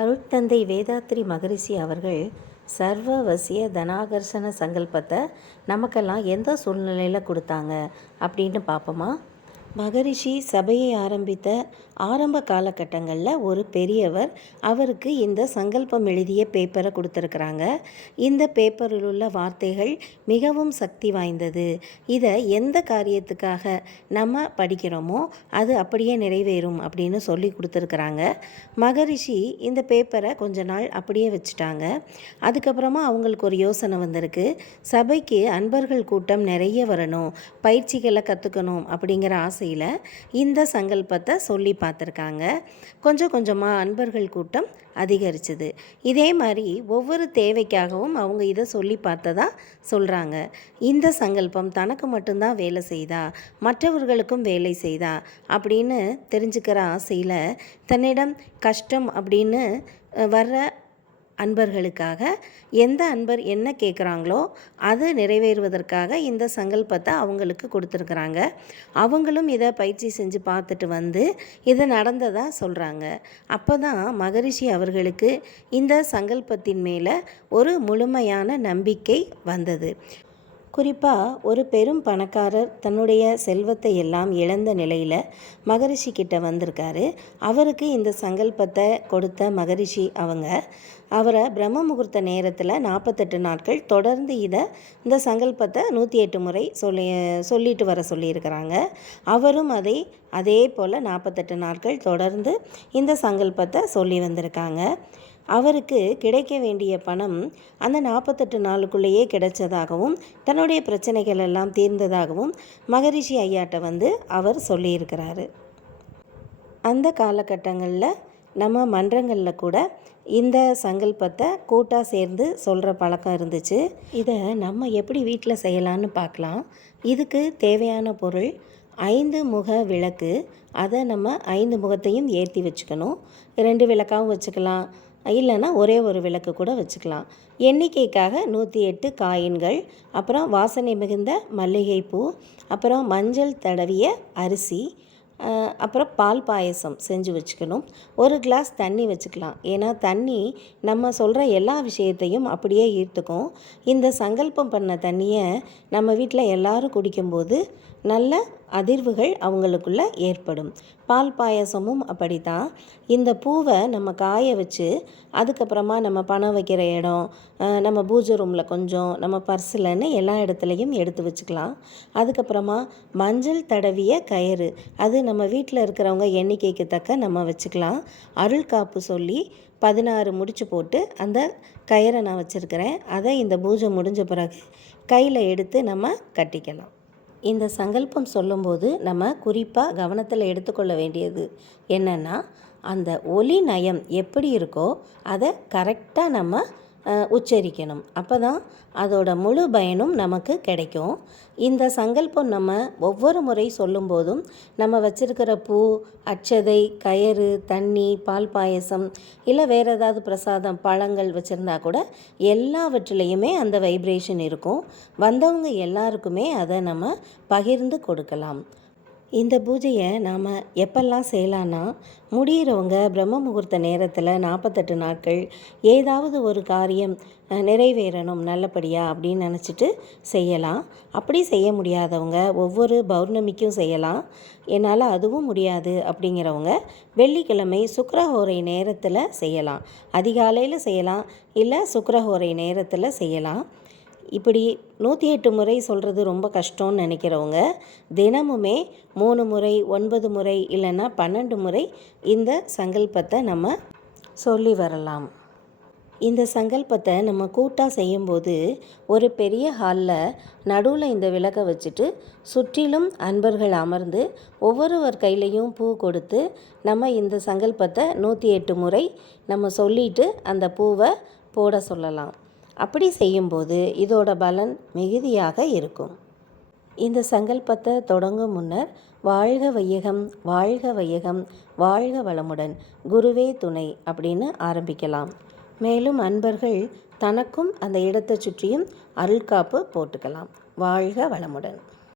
அருட்தந்தை வேதாத்ரி மகரிஷி அவர்கள் சர்வவசிய தனாகர்ஷண சங்கல்பத்தை நமக்கெல்லாம் எந்த சூழ்நிலையில் கொடுத்தாங்க அப்படின்னு பார்ப்போமா. மகரிஷி சபையை ஆரம்பித்த ஆரம்ப காலகட்டங்களில் ஒரு பெரியவர் அவருக்கு இந்த சங்கல்பம் எழுதிய பேப்பரை கொடுத்துருக்குறாங்க. இந்த பேப்பரில் உள்ள வார்த்தைகள் மிகவும் சக்தி வாய்ந்தது. இதை எந்த காரியத்துக்காக நம்ம படிக்கிறோமோ அது அப்படியே நிறைவேறும் அப்படின்னு சொல்லி கொடுத்துருக்குறாங்க. மகரிஷி இந்த பேப்பரை கொஞ்ச நாள் அப்படியே வச்சுட்டாங்க. அதுக்கப்புறமா அவங்களுக்கு ஒரு யோசனை வந்திருக்கு. சபைக்கு அன்பர்கள் கூட்டம் நிறைய வரணும், பயிற்சிகளை கற்றுக்கணும் அப்படிங்கிற ஆசையில் இந்த சங்கல்பத்தை சொல்லி பார்த்துருக்காங்க. கொஞ்சம் கொஞ்சமாக அன்பர்கள் கூட்டம் அதிகரிச்சுது. இதே மாதிரி ஒவ்வொரு தேவைக்காகவும் அவங்க இதை சொல்லி பார்த்ததா சொல்கிறாங்க. இந்த சங்கல்பம் தனக்கு மட்டும்தான் வேலை செய்தா, மற்றவர்களுக்கும் வேலை செய்தா அப்படின்னு தெரிஞ்சுக்கிற ஆசையில் தன்னிடம் கஷ்டம் அப்படின்னு வர்ற அன்பர்களுக்காக எந்த அன்பர் என்ன கேட்குறாங்களோ அது நிறைவேறுவதற்காக இந்த சங்கல்பத்தை அவங்களுக்கு கொடுத்துருக்குறாங்க. அவங்களும் இதை பயிற்சி செஞ்சு பார்த்துட்டு வந்து இது நடந்ததாக சொல்கிறாங்க. அப்போ தான் மகரிஷி அவர்களுக்கு இந்த சங்கல்பத்தின் மேலே ஒரு முழுமையான நம்பிக்கை வந்தது. குறிப்பாக ஒரு பெரும் பணக்காரர் தன்னுடைய செல்வத்தை எல்லாம் இழந்த நிலையில் மகரிஷி கிட்ட வந்திருக்காரு. அவருக்கு இந்த சங்கல்பத்தை கொடுத்த மகரிஷி அவரை பிரம்ம முகூர்த்த நேரத்தில் 48 நாட்கள் தொடர்ந்து இந்த சங்கல்பத்தை 108 முறை சொல்லிட்டு வர சொல்லியிருக்கிறாங்க. அவரும் அதே போல் 48 நாட்கள் தொடர்ந்து இந்த சங்கல்பத்தை சொல்லி வந்திருக்காங்க. அவருக்கு கிடைக்க வேண்டிய பணம் அந்த 48 நாளுக்குள்ளேயே கிடைச்சதாகவும் தன்னுடைய பிரச்சனைகள் எல்லாம் தீர்ந்ததாகவும் மகரிஷி ஐயாட்ட அவர் சொல்லியிருக்கிறாரு. அந்த காலகட்டங்களில் நம்ம மன்றங்களில் கூட இந்த சங்கல்பத்தை கூட்டாக சேர்ந்து சொல்கிற பழக்கம் இருந்துச்சு. இதை நம்ம எப்படி வீட்டில் செய்யலான்னு பார்க்கலாம். இதுக்கு தேவையான பொருள் 5 முக விளக்கு. அதை நம்ம 5 முகத்தையும் ஏற்றி வச்சுக்கணும். 2 விளக்காகவும் வச்சுக்கலாம், இல்லைன்னா ஒரே ஒரு விளக்கு கூட வச்சுக்கலாம். எண்ணிக்கைக்காக 108 காயின்கள், அப்புறம் வாசனை மிகுந்த மல்லிகைப்பூ, அப்புறம் மஞ்சள் தடவிய அரிசி, அப்புறம் பால் பாயசம் செஞ்சு வச்சுக்கணும். ஒரு கிளாஸ் தண்ணி வச்சுக்கலாம். ஏன்னா தண்ணி நம்ம சொல்கிற எல்லா விஷயத்தையும் அப்படியே ஈர்த்துக்கும். இந்த சங்கல்பம் பண்ண தண்ணியை நம்ம வீட்டில் எல்லோரும் குடிக்கும்போது நல்ல அதிர்வுகள் அவங்களுக்குள்ள ஏற்படும். பால் பாயசமும் அப்படித்தான். இந்த பூவை நம்ம காய வச்சு அதுக்கப்புறமா நம்ம பணம் வைக்கிற இடம், நம்ம பூஜை ரூமில் கொஞ்சம், நம்ம பர்ஸில்னு எல்லா இடத்துலையும் எடுத்து வச்சுக்கலாம். அதுக்கப்புறமா மஞ்சள் தடவிய கயிறு, அது நம்ம வீட்டில் இருக்கிறவங்க எண்ணிக்கைக்கு தக்க நம்ம வச்சுக்கலாம். அருள் காப்பு சொல்லி 16 முடிச்சு போட்டு அந்த கயிறை நான் வச்சுருக்கிறேன். அதை இந்த பூஜை முடிஞ்ச பிறகு கையில் எடுத்து நம்ம கட்டிக்கலாம். இந்த சங்கல்பம் சொல்லும்போது நம்ம குறிப்பாக கவனத்தில் எடுத்துக்கொள்ள வேண்டியது என்னென்னா, அந்த ஒலி நயம் எப்படி இருக்கோ அதை கரெக்டாக நம்ம உச்சரிக்கணும். அப்போ தான் அதோட முழு பயனும் நமக்கு கிடைக்கும். இந்த சங்கல்பம் நம்ம ஒவ்வொரு முறை சொல்லும்போதும் நம்ம வச்சுருக்கிற பூ, அட்சதை, கயிறு, தண்ணி, பால் பாயசம், இல்லை வேறு ஏதாவது பிரசாதம், பழங்கள் வச்சுருந்தா கூட எல்லாவற்றிலையுமே அந்த வைப்ரேஷன் இருக்கும். வந்தவங்க எல்லாருக்குமே அதை நம்ம பகிர்ந்து கொடுக்கலாம். இந்த பூஜையை நாம் எப்பெல்லாம் செய்யலான்னா, முடிகிறவங்க பிரம்ம முகூர்த்த நேரத்தில் 48 நாட்கள் ஏதாவது ஒரு காரியம் நிறைவேறணும் நல்லபடியாக அப்படின்னு நினச்சிட்டு செய்யலாம். அப்படி செய்ய முடியாதவங்க ஒவ்வொரு பௌர்ணமிக்கும் செய்யலாம். என்னால் அதுவும் முடியாது அப்படிங்கிறவங்க வெள்ளிக்கிழமை சுக்கிரஹோரை நேரத்தில் செய்யலாம். அதிகாலையில் செய்யலாம், இல்லை சுக்கிரஹோரை நேரத்தில் செய்யலாம். இப்படி 108 முறை சொல்கிறது ரொம்ப கஷ்டம்னு நினைக்கிறவங்க தினமுமே 3 முறை, 9 முறை, இல்லைன்னா 12 முறை இந்த சங்கல்பத்தை நம்ம சொல்லி வரலாம். இந்த சங்கல்பத்தை நம்ம கூட்டாக செய்யும்போது ஒரு பெரிய ஹாலில் நடுவில் இந்த விளக்கை வச்சுட்டு சுற்றிலும் அன்பர்கள் அமர்ந்து ஒவ்வொருவர் கையிலையும் பூ கொடுத்து நம்ம இந்த சங்கல்பத்தை 108 முறை நம்ம சொல்லிட்டு அந்த பூவை போட சொல்லலாம். அப்படி செய்யும்போது இதோட பலன் மிகுதியாக இருக்கும். இந்த சங்கல்பத்தை தொடங்கும் முன்னர் வாழ்க வையகம், வாழ்க வையகம், வாழ்க வளமுடன், குருவே துணை அப்படின்னு ஆரம்பிக்கலாம். மேலும் அன்பர்கள் தனக்கும் அந்த இடத்தை சுற்றியும் அருள்காப்பு போட்டுக்கலாம். வாழ்க வளமுடன்.